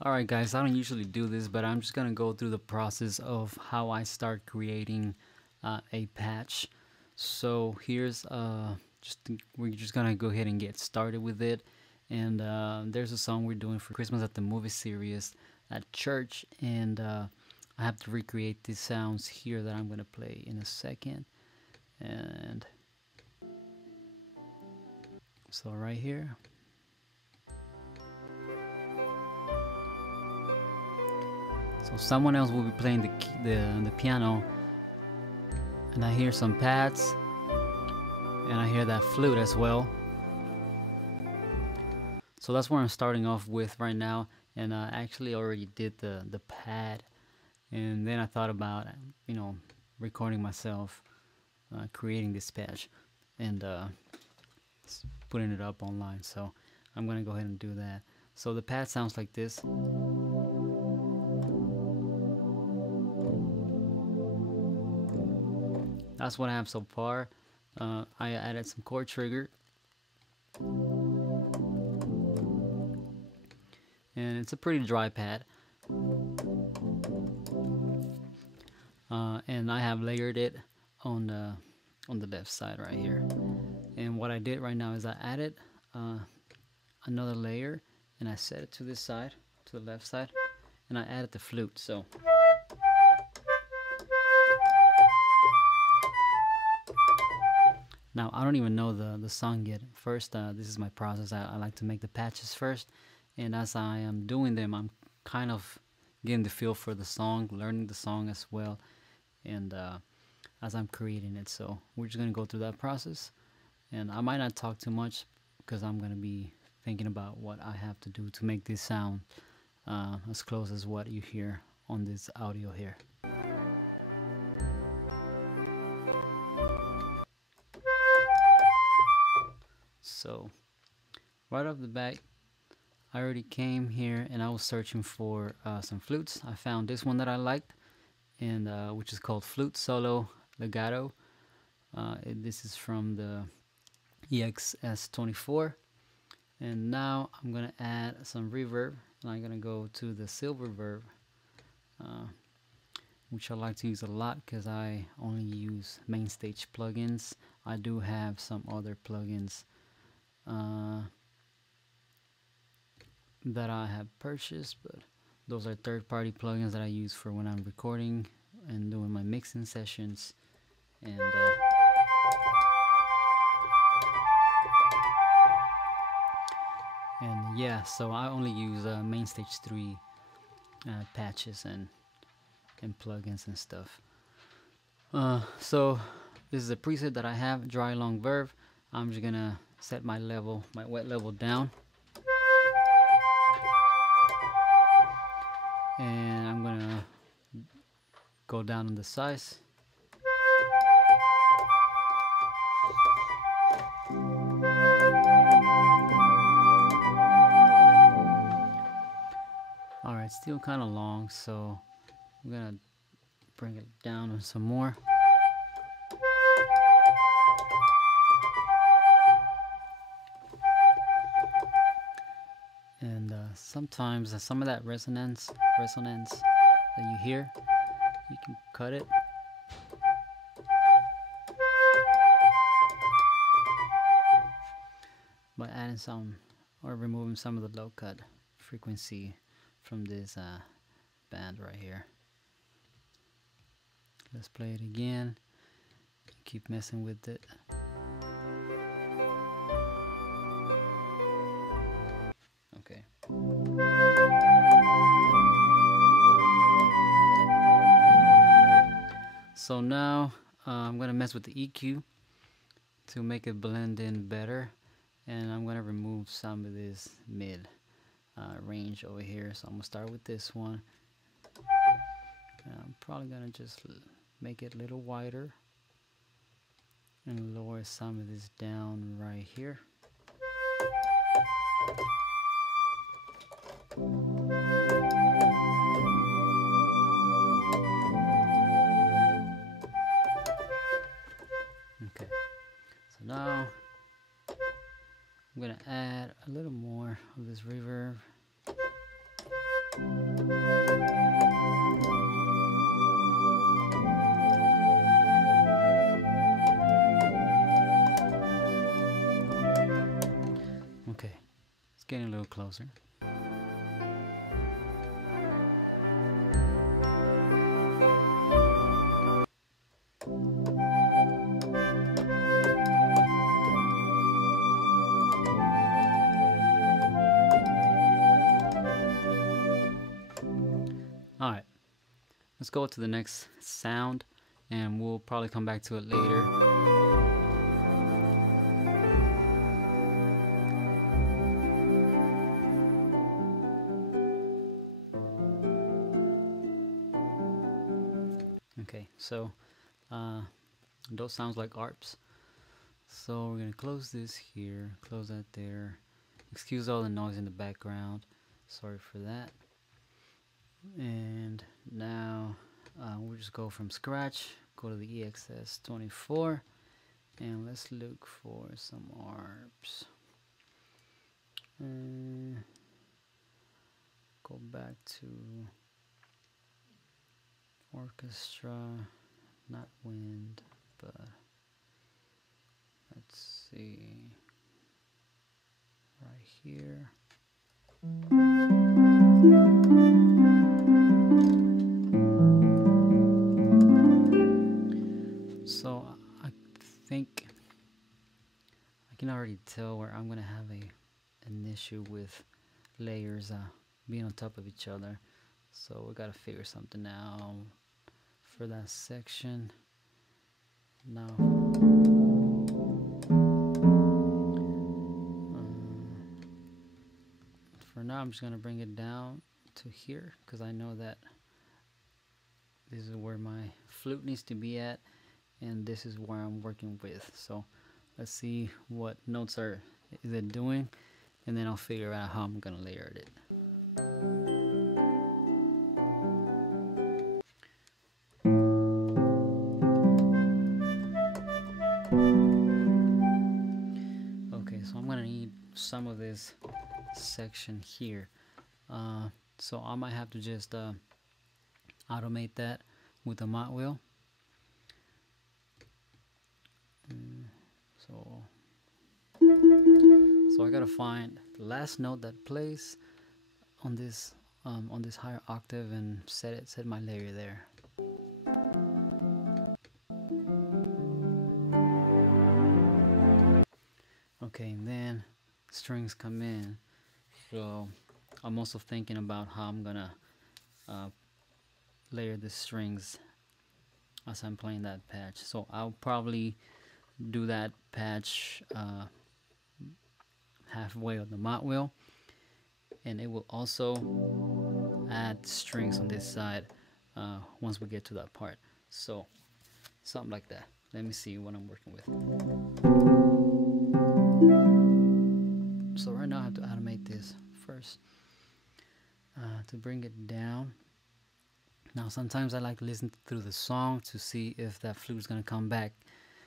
Alright guys, I don't usually do this, but I'm just gonna go through the process of how I start creating a patch. So here's we're just gonna go ahead and get started with it. And there's a song we're doing for Christmas at the movie series at church, and I have to recreate these sounds here that I'm gonna play in a second. And so right here. So someone else will be playing the piano, and I hear some pads, and I hear that flute as well. So that's where I'm starting off with right now, and I actually already did the pad, and then I thought about recording myself creating this patch and putting it up online. So I'm gonna go ahead and do that. So the pad sounds like this. That's what I have so far. I added some chord trigger, and it's a pretty dry pad. And I have layered it on the left side right here. And what I did right now is I added another layer, and I set it to this side, to the left side, and I added the flute. So now I don't even know the song yet. First, this is my process. I like to make the patches first, and as I am doing them, I'm kind of getting the feel for the song, learning the song as well, and as I'm creating it. So we're just gonna go through that process, and I might not talk too much because I'm gonna be thinking about what I have to do to make this sound as close as what you hear on this audio here. So right off the bat, I already came here and I was searching for some flutes. I found this one that I liked, and which is called Flute Solo Legato. This is from the EXS24. And now I'm gonna add some reverb, and I'm gonna go to the silver verb, which I like to use a lot because I only use main stage plugins. I do have some other plugins that I have purchased, but those are third-party plugins that I use for when I'm recording and doing my mixing sessions. And yeah, so I only use main stage 3 patches and plugins and stuff. So this is a preset that I have, dry long verb. I'm just gonna set my level, my wet level down, and I'm gonna go down on the size. Alright, still kind of long, so I'm gonna bring it down on some more. And sometimes some of that resonance that you hear, you can cut it. By adding some or removing some of the low cut frequency from this band right here. Let's play it again. Keep messing with it. Okay. So now I'm gonna mess with the EQ to make it blend in better, and I'm gonna remove some of this mid range over here. So I'm gonna start with this one. I'm probably gonna just make it a little wider and lower some of this down right here. Okay, so now I'm gonna add a little more of this reverb. closer. Alright, let's go to the next sound and we'll probably come back to it later. Okay, so those sounds like ARPs. So we're gonna close this here, close that there. Excuse all the noise in the background. Sorry for that. And now we'll just go from scratch, go to the EXS24, and let's look for some ARPs. Go back to orchestra, not wind, but let's see, right here. So I think I can already tell where I'm gonna have an issue with layers being on top of each other. So we gotta figure something out for that section. Now for now I'm just gonna bring it down to here because I know that this is where my flute needs to be at and this is where I'm working with. So let's see what notes is it doing, and then I'll figure out how I'm gonna layer it. Okay, so I'm gonna need some of this section here. So I might have to just automate that with the mod wheel. So I gotta find the last note that plays on this higher octave and set my layer there. Okay, and then strings come in. So I'm also thinking about how I'm gonna layer the strings as I'm playing that patch. So I'll probably do that patch halfway on the mod wheel, and it will also add strings on this side once we get to that part. So something like that. Let me see what I'm working with. So right now I have to animate this first to bring it down. Now sometimes I like to listen through the song to see if that flute is gonna come back,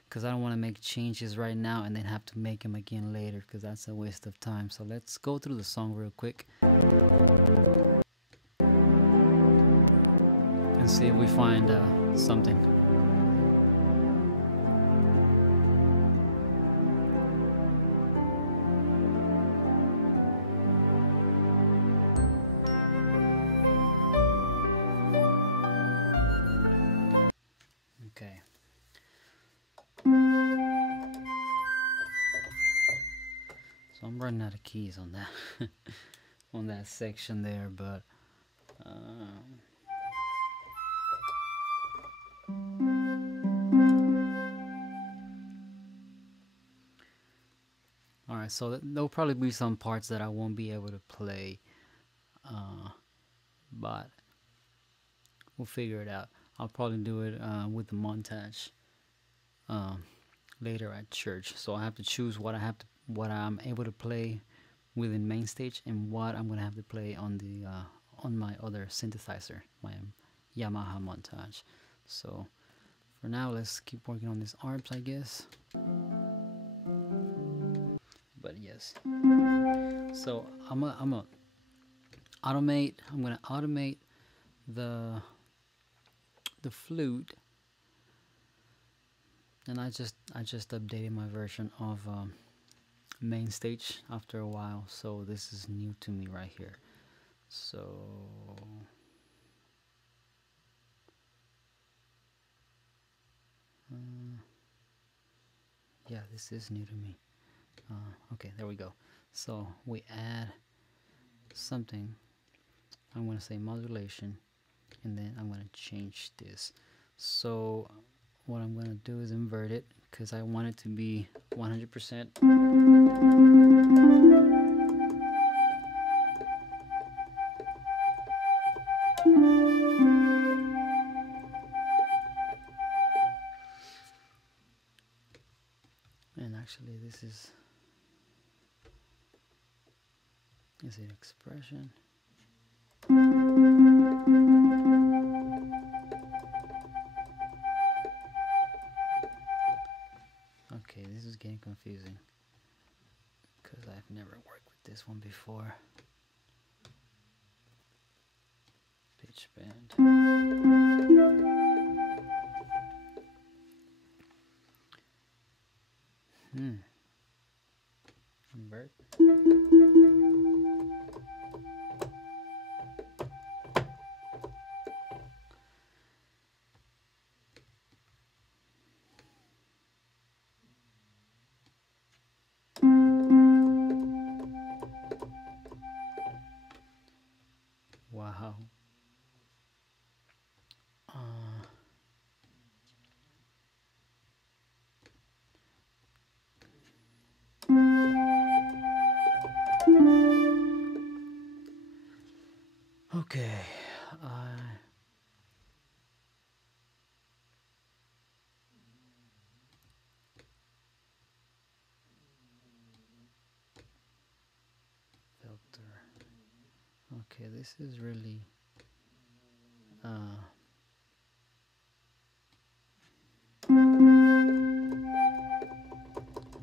because I don't want to make changes right now and then have to make them again later, because that's a waste of time. So let's go through the song real quick and see if we find something. Okay. So I'm running out of keys on that on that section there, but alright, so there'll probably be some parts that I won't be able to play, but we'll figure it out. I'll probably do it with the montage later at church. So I have to choose what I'm able to play within main stage and what I'm gonna have to play on the on my other synthesizer, my Yamaha montage. So for now, let's keep working on these arms, I guess. But yes, so I'm gonna automate the flute, and I just updated my version of main stage after a while, so this is new to me right here. So yeah, this is new to me. Okay, there we go. So we add something. I'm going to say modulation, and then I'm going to change this. So what I'm going to do is invert it because I want it to be 100%. And actually this is it expression? Okay, this is getting confusing because I've never worked with this one before. Pitch bend. Invert. Wow. Okay. Filter. Okay, this is really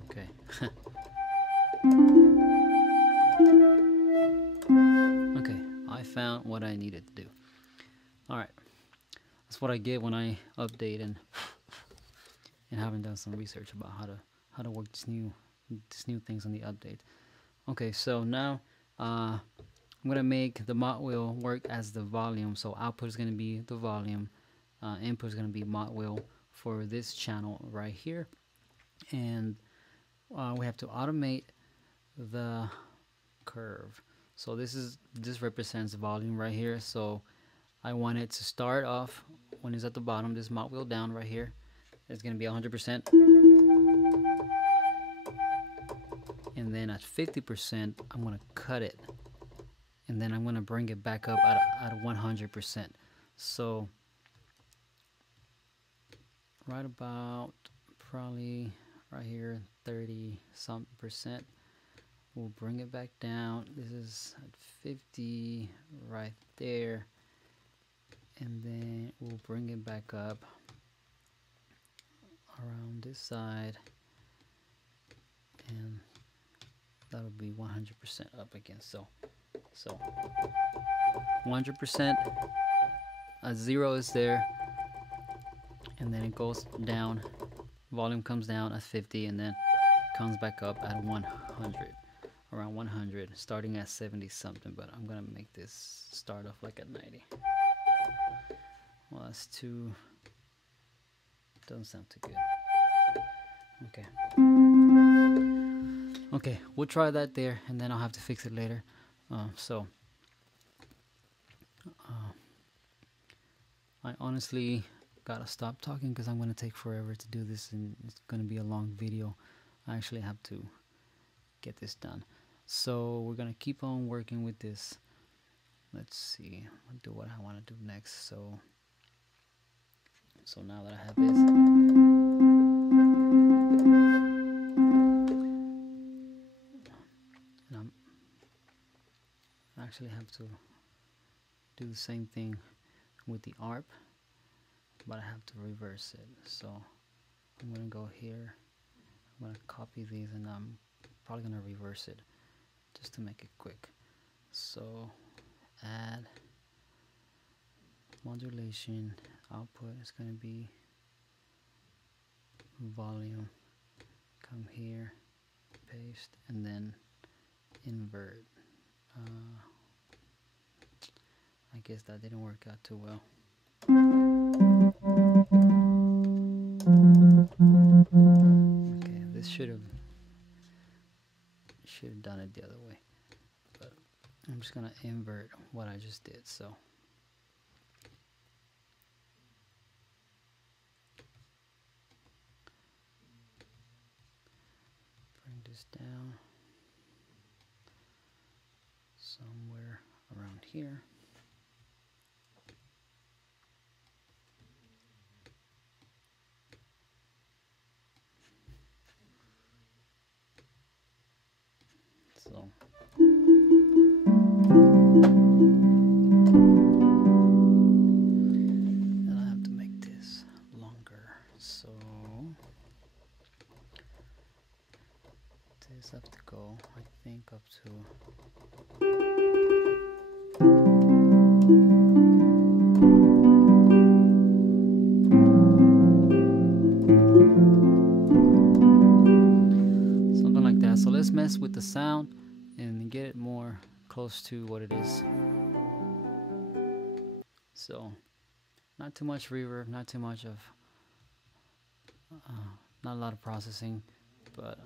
okay. Okay, I found what I needed to do. Alright. That's what I get when I update and haven't done some research about how to work this new things on the update. Okay, so now I'm gonna make the mod wheel work as the volume. So output is gonna be the volume, input is gonna be mod wheel for this channel right here, and we have to automate the curve. So this represents volume right here. So I want it to start off when it's at the bottom, this mod wheel down right here. It's gonna be 100%. And then at 50%, I'm gonna cut it. And then I'm gonna bring it back up at 100%. So right about probably right here, 30-something%. We'll bring it back down. This is at 50 right there. And then we'll bring it back up around this side, and that'll be 100% up again. So 100%, a 0 is there, and then it goes down, volume comes down at 50, and then comes back up at 100, around 100, starting at 70 something, but I'm gonna make this start off like at 90. Well, that's too, doesn't sound too good. Okay, we'll try that there, and then I'll have to fix it later. I honestly gotta stop talking because I'm gonna take forever to do this, and it's gonna be a long video. I actually have to get this done, so we're gonna keep on working with this. Let's see, I'll do what I want to do next. So now that I have this, and I actually have to do the same thing with the ARP, but I have to reverse it. So I'm gonna go here, I'm gonna copy these, and I'm probably gonna reverse it just to make it quick. So add modulation, output is gonna be volume, come here, paste, and then invert. I guess that didn't work out too well. Okay, this should have done it the other way, but I'm just gonna invert what I just did. So bring this down somewhere around here. So and I have to make this longer. So this have to go, I think, up to something like that. So let's mess with the sound and get it more close to what it is. So not too much reverb, not too much of not a lot of processing, but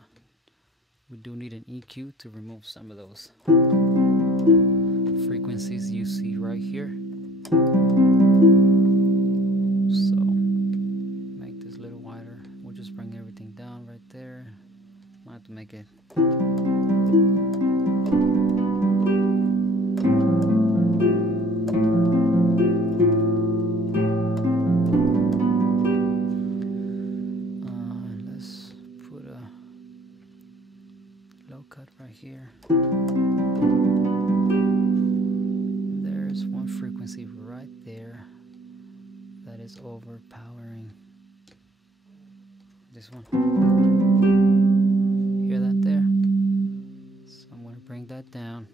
we do need an EQ to remove some of those frequencies you see right here. So make this a little wider. We'll just bring everything down right there. I have to make it let's put a low cut right here. There's one frequency right there that is overpowering this one. Hear that there? So I'm going to bring that down.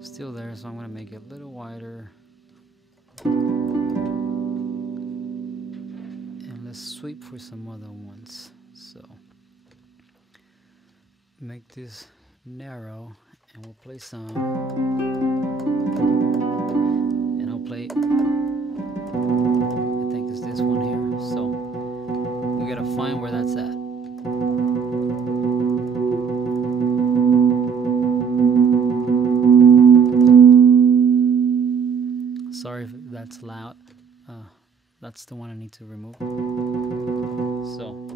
Still there, so I'm going to make it a little wider. And let's sweep for some other ones. So make this narrow, and we'll play some. And I'll play, I think it's this one here. So we gotta find where that's at. Sorry if that's loud. That's the one I need to remove. So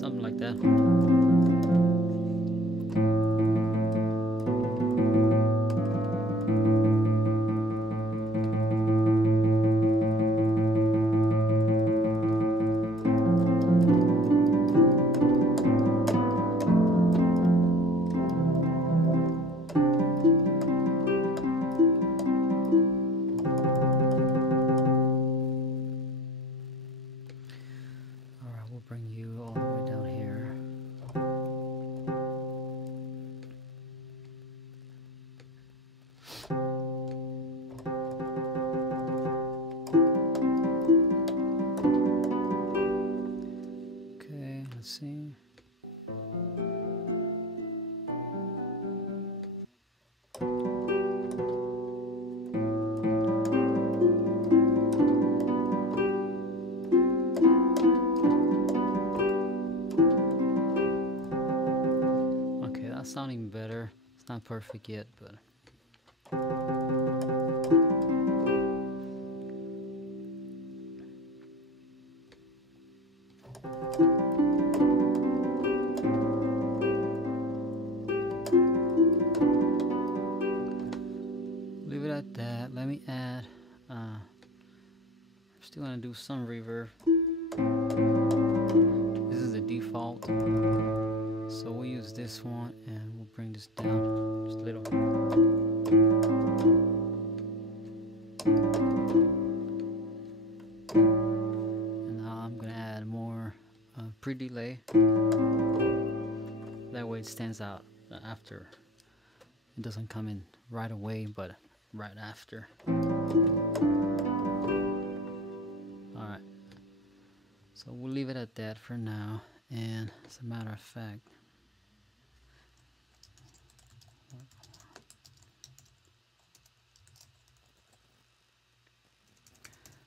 something like that. Bring you all the way down here. Okay, let's see. Sounding better. It's not perfect yet, but leave it at that. Let me add I'm still gonna do some reverb. This is the default, so we'll use this one and we'll bring this down just a little. And now I'm gonna add more it stands out after. It doesn't come in right away, but right after. Alright, so we'll leave it at that for now. And as a matter of fact,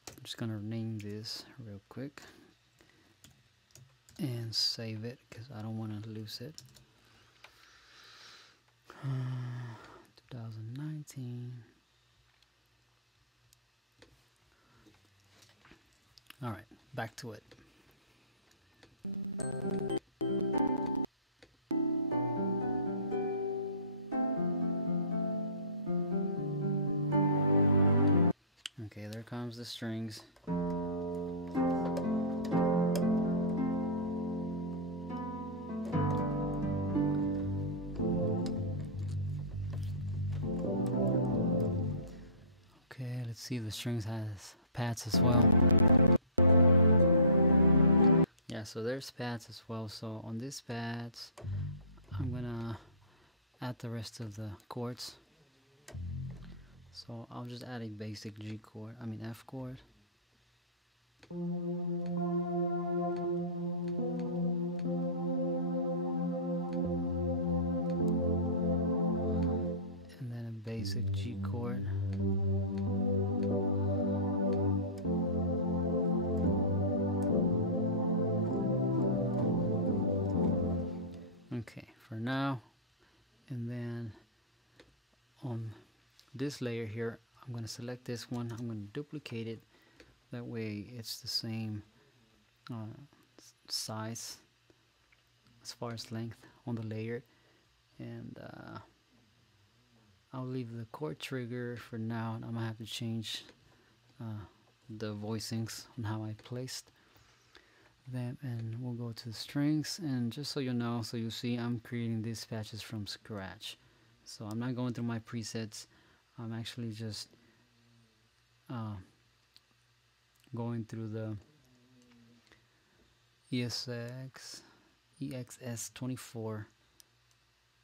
I'm just gonna name this real quick and save it because I don't want to lose it. 2019. Alright, back to it. Okay, there comes the strings. Okay, let's see if the strings has pads as well. Yeah, so there's pads as well. So on these pads, I'm gonna add the rest of the chords. So I'll just add a basic G chord, F chord. And then a basic G chord. Okay, for now. And then on this layer here, I'm going to select this one. I'm going to duplicate it. That way it's the same size as far as length on the layer. And I'll leave the chord trigger for now. I'm going to have to change the voicings on how I placed them. And we'll go to the strings. And just so you know, so you see, I'm creating these patches from scratch. So I'm not going through my presets. I'm actually just going through the EXS24,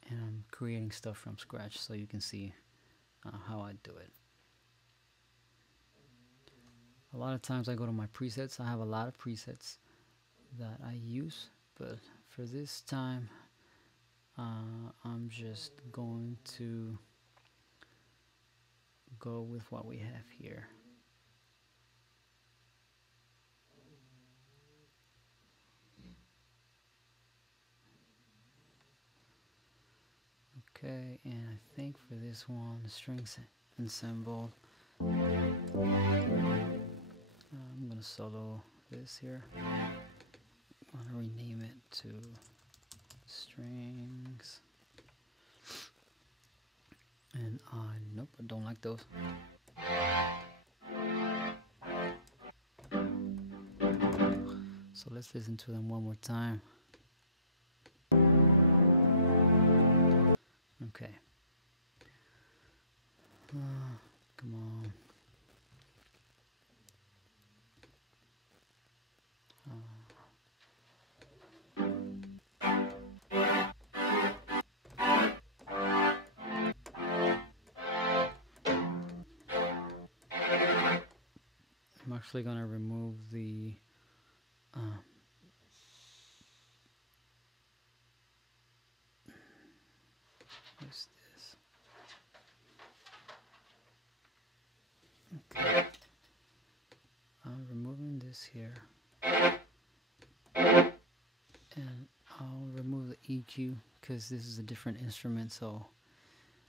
and I'm creating stuff from scratch so you can see how I do it. A lot of times I go to my presets. I have a lot of presets that I use, but for this time I'm just going to go with what we have here. Okay, and I think for this one, the strings ensemble, I'm gonna solo this here. I'm gonna rename it to strings. And nope, I don't like those. So let's listen to them one more time. Okay. Come on. I'm actually gonna remove the what's this? Okay. I'm removing this here, and I'll remove the EQ because this is a different instrument, so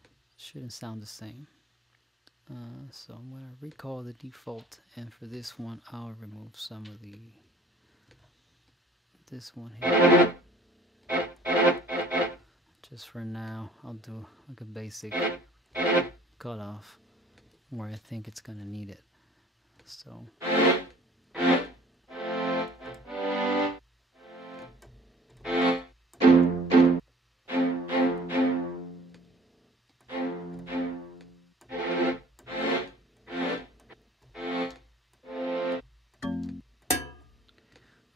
it shouldn't sound the same. So I'm going to recall the default, and for this one I'll remove some of this one here. Just for now, I'll do like a basic cutoff where I think it's going to need it. So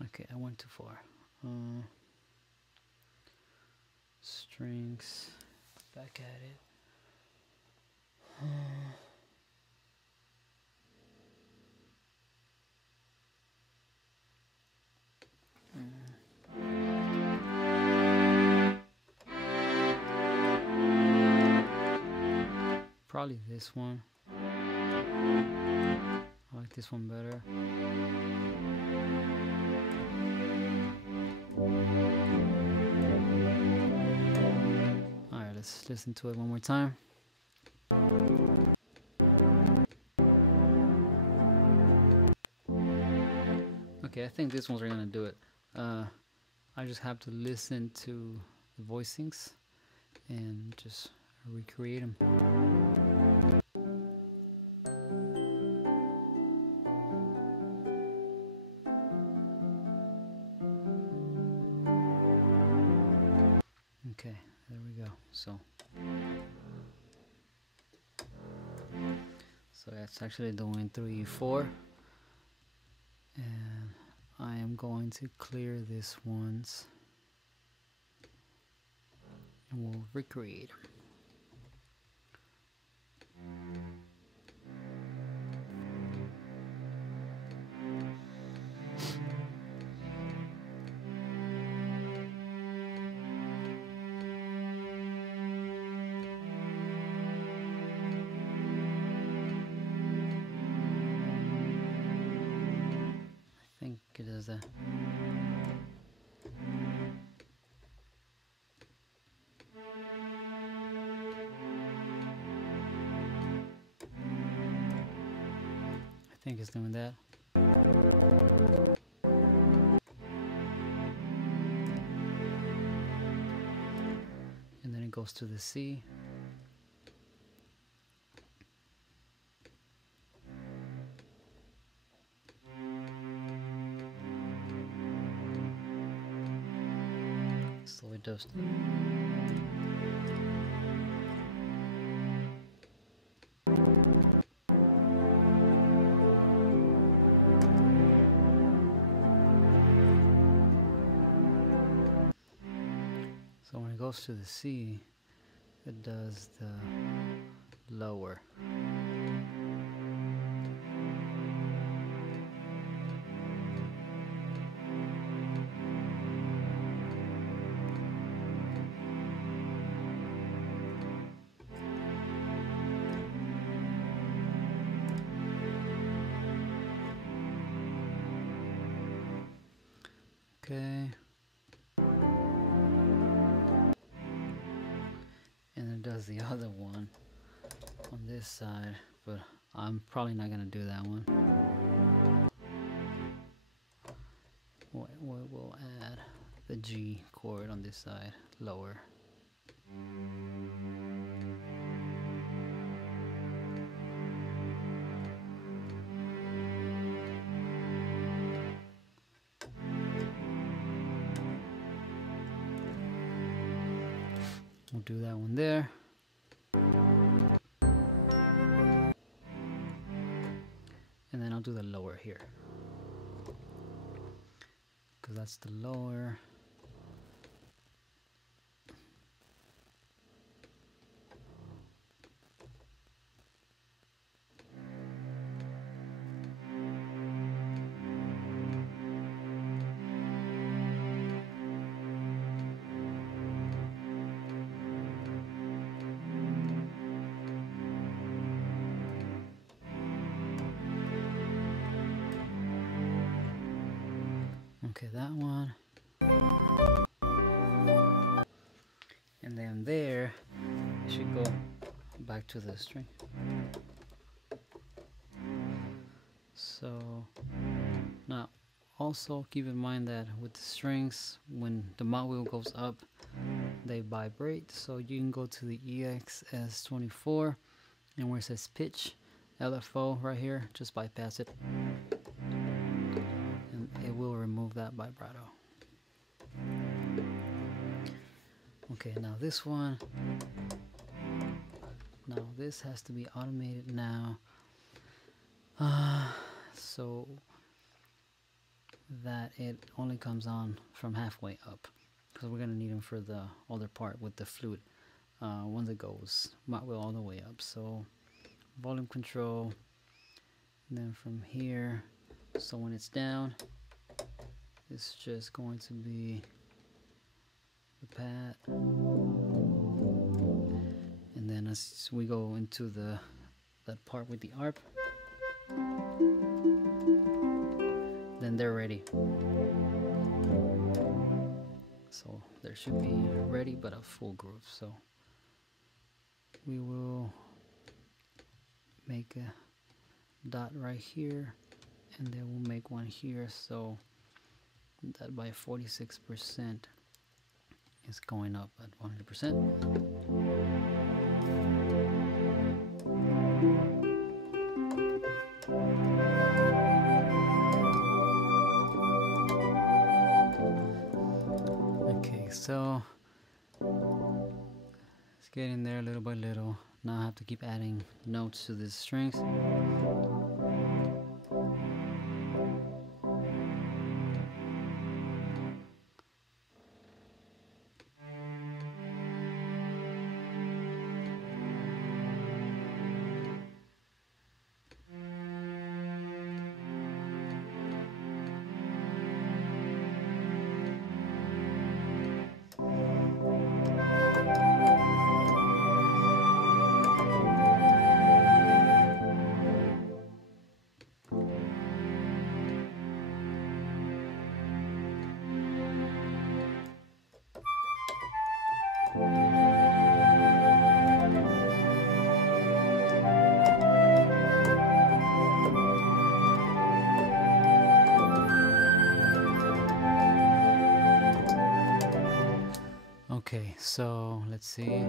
okay, I went too far. strings. Back at it. Probably this one. I like this one better. Alright, let's listen to it one more time. Okay, I think this one's gonna do it. I just have to listen to the voicings and just recreate them. Okay, there we go. So that's actually doing 3, 4, and I am going to clear this once, and we'll recreate. I think it is that. I think it's doing that. And then it goes to the C. So it does. So when it goes to the C, it does the lower. Okay. And it does the other one on this side, but I'm probably not gonna do that one. We'll add the G chord on this side, lower. We'll do that one there. And then I'll do the lower here, because that's the lower. Okay, that one. And then there, I should go back to the string. So now also keep in mind that with the strings, when the mod wheel goes up, they vibrate. So you can go to the EXS24, and where it says pitch, LFO right here, just bypass it. And it will remove that vibrato. Okay, now this one. Now this has to be automated now. So that it only comes on from halfway up. because we're gonna need them for the other part with the flute once it goes all the way up. So volume control, and then from here, so when it's down, it's just going to be the pad, and then as we go into that part with the ARP, then they're ready. So there should be ready but a full groove. So we will make a dot right here, and then we'll make one here, so that by 46% is going up at 100%. Okay, so it's getting there little by little. Now I have to keep adding notes to these strings. Okay, so let's see.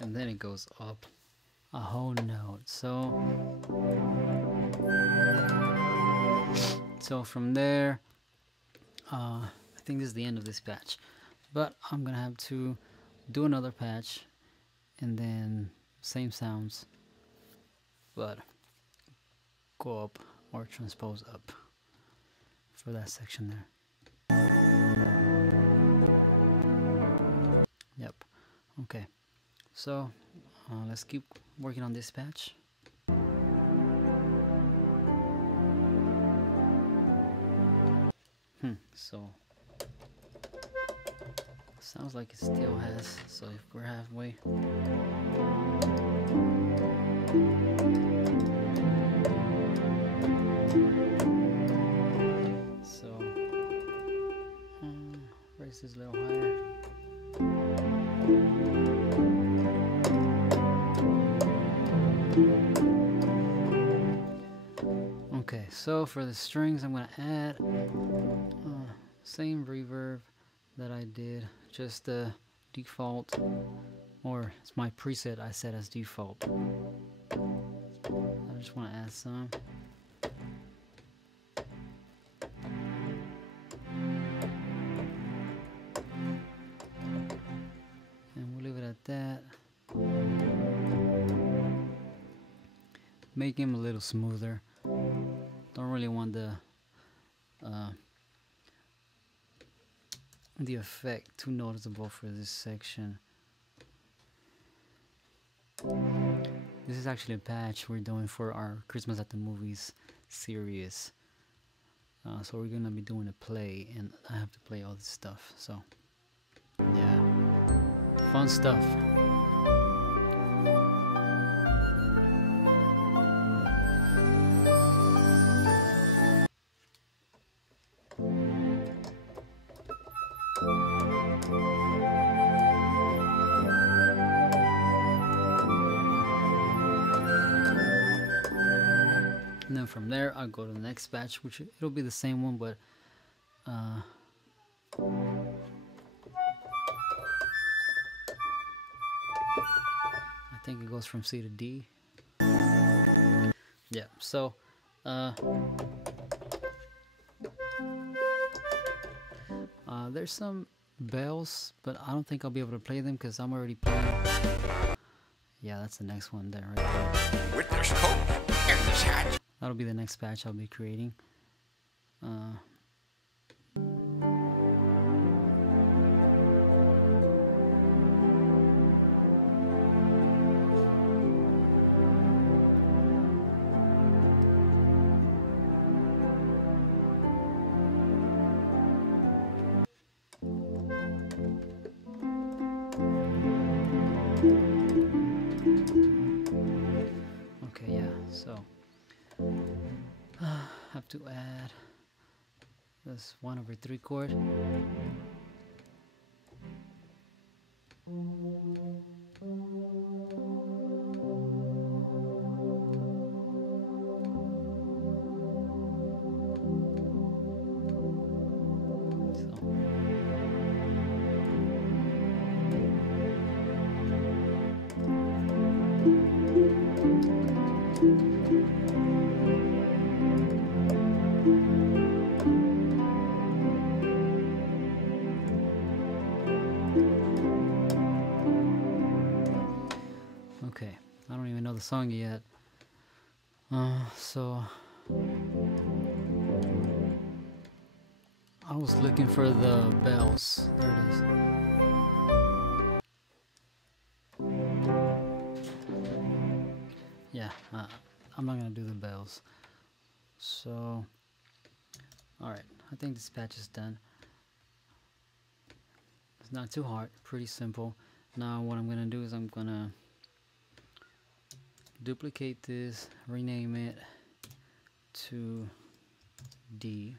And then it goes up a whole note. So from there, I think this is the end of this patch, but I'm gonna have to do another patch, and then same sounds, but go up or transpose up for that section there. Yep. Okay. So let's keep working on this patch. So sounds like it still has, so if we're halfway, so raise this a little higher. Okay, so for the strings I'm gonna add same reverb that I did, just the default, or it's my preset I set as default. I just want to add some. And we'll leave it at that. Make him a little smoother. Don't really want the effect too noticeable for this section. This is actually a patch we're doing for our Christmas at the Movies series. So we're gonna be doing a play, and I have to play all this stuff. So yeah, fun stuff. And then from there I'll go to the next batch, which it'll be the same one, but I think it goes from C to D. Yeah, so There's some bells, but I don't think I'll be able to play them because I'm already playing. Yeah, that's the next one there, right there. With this coat and this hat. That'll be the next patch I'll be creating. Okay, yeah, so have to add this 1/3 chord. Okay, I don't even know the song yet. So I was looking for the bells. There it is. Yeah, I'm not gonna do the bells. So, alright, I think this patch is done. It's not too hard, pretty simple. Now what I'm gonna do is I'm gonna duplicate this, rename it to D,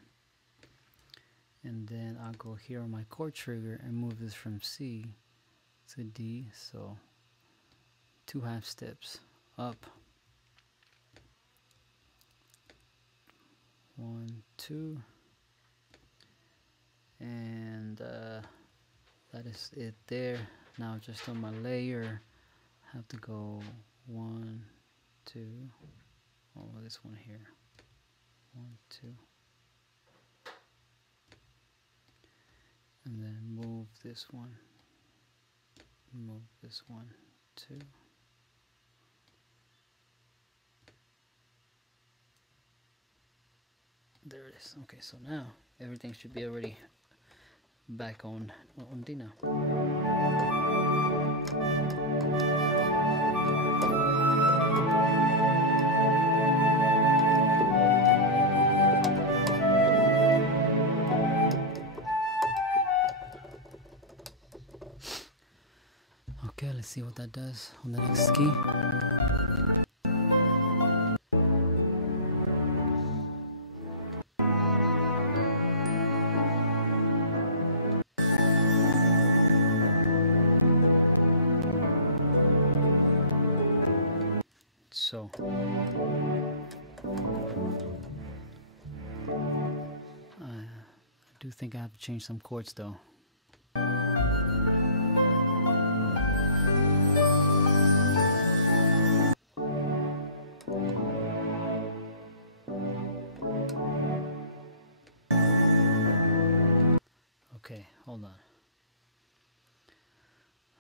and then I'll go here on my chord trigger and move this from C to D. So 2 half steps up, 1, 2, and that is it there. Now just on my layer, I have to go 1, 2, oh, this one here, 1, 2, and then move this one, 2. There it is. Okay, so now everything should be already back on D now. Okay, let's see what that does on the next key. So I do think I have to change some chords though. Okay, hold on.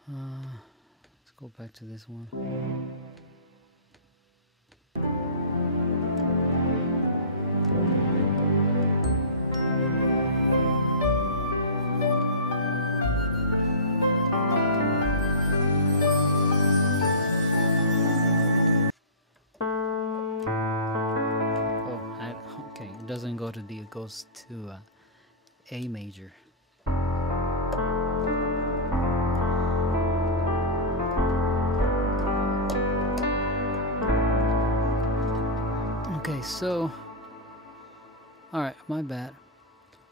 Let's go back to this one. Okay, it doesn't go to D, it goes to A major. Okay, so alright, my bad.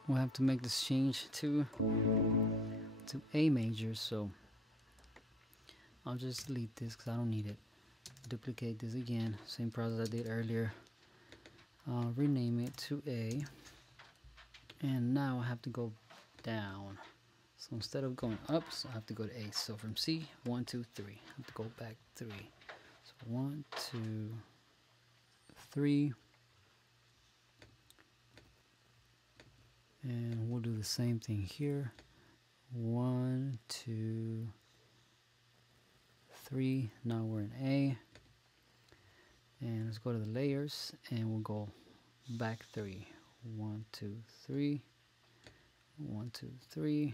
We'll have to make this change to A major, so I'll just delete this because I don't need it. Duplicate this again, same process I did earlier. Rename it to A, and now I have to go down. So instead of going up, so I have to go to A. So from C, 1, 2, 3. I have to go back 3. So 1, 2, 3, And we'll do the same thing here. 1, 2, 3. Now we're in A. And let's go to the layers and we'll go back 3. 1, 2, 3. 1, 2, 3.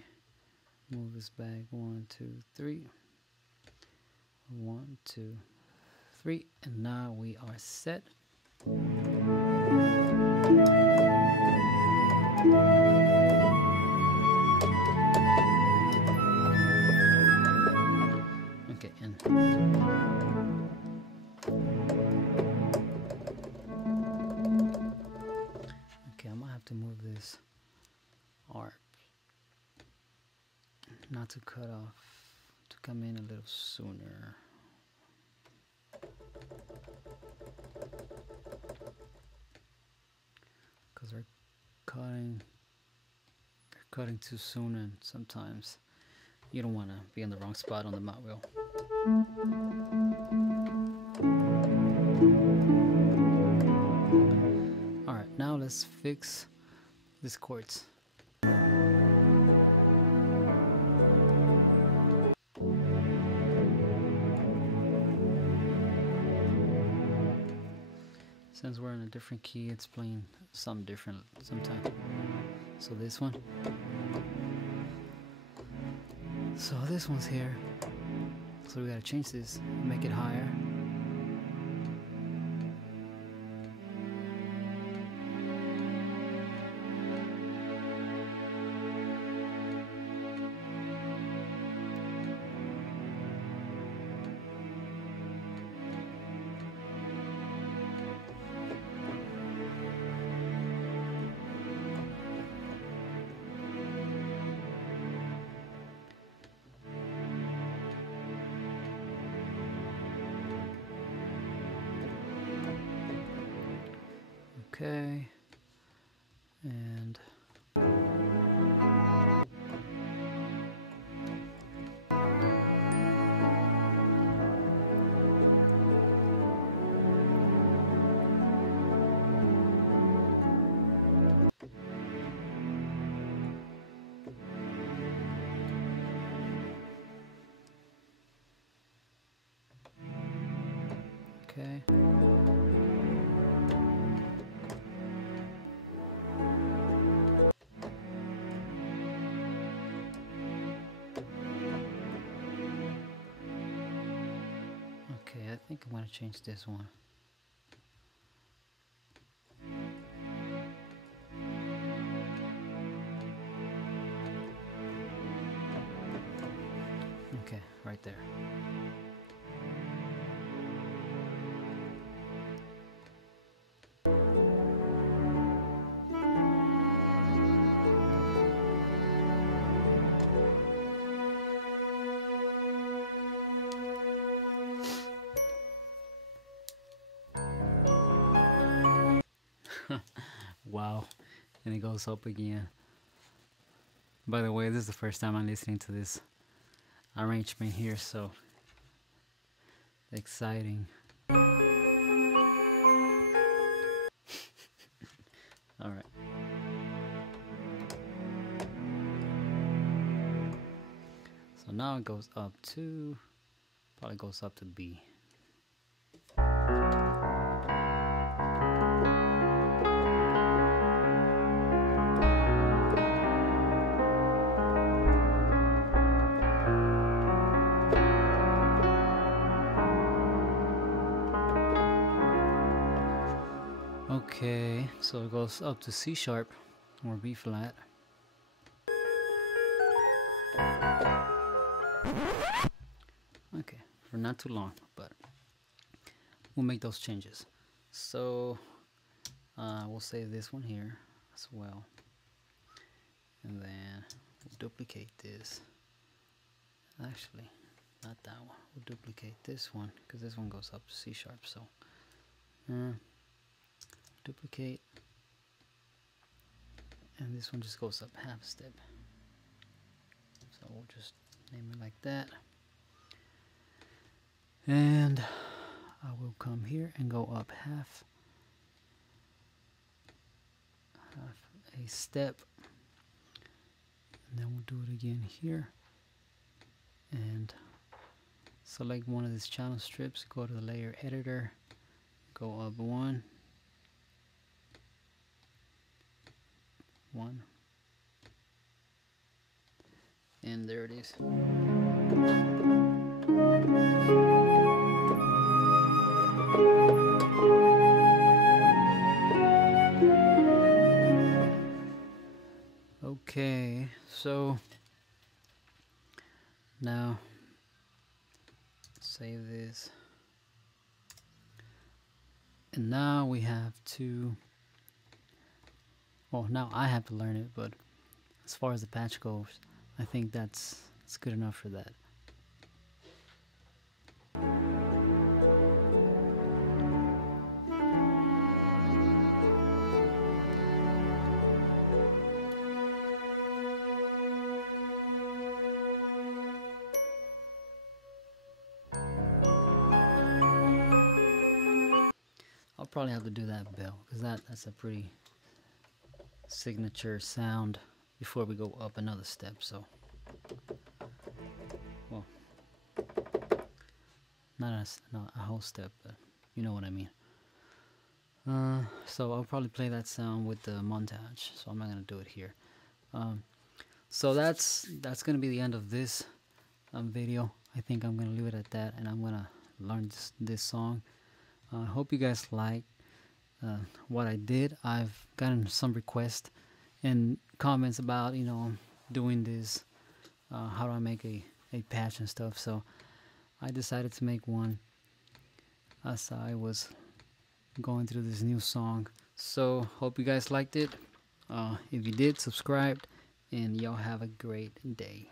Move this back. 1, 2, 3. 1, 2, 3. And now we are set. Okay, and okay, I might have to move this arc not to cut off, to come in a little sooner. Because they're cutting too soon, and sometimes you don't want to be in the wrong spot on the mat wheel. Alright, now let's fix these chords. Since we're in a different key, it's playing something different sometimes. So this one. So this one's here. So we gotta change this, make it higher. Okay, and okay. Okay, I think I'm gonna change this one. Okay, right there. Wow, and it goes up again. By the way, this is the first time I'm listening to this arrangement here, so exciting. All right. So now it goes up to, probably goes up to B. Okay, so it goes up to C sharp or B flat. Okay, for not too long, but we'll make those changes. So we'll save this one here as well, and then we'll duplicate this. Actually, not that one. We'll duplicate this one because this one goes up to C sharp. So duplicate, and this one just goes up half a step. So we'll just name it like that. And I will come here and go up half a step. And then we'll do it again here. And select one of these channel strips, go to the layer editor, go up one, and there it is. Okay, so now save this, and now we have to, well, now I have to learn it, but as far as the patch goes, I think it's good enough for that. I'll probably have to do that bell, because that's a pretty signature sound before we go up another step. So, well, not a whole step, but you know what I mean. So I'll probably play that sound with the montage, so I'm not gonna do it here. So that's gonna be the end of this video. I think I'm gonna leave it at that, and I'm gonna learn this song. I hope you guys like what I did. I've gotten some requests and comments about, you know, doing this, how do I make a patch and stuff. So I decided to make one as I was going through this new song. So hope you guys liked it. If you did, subscribe, and y'all have a great day.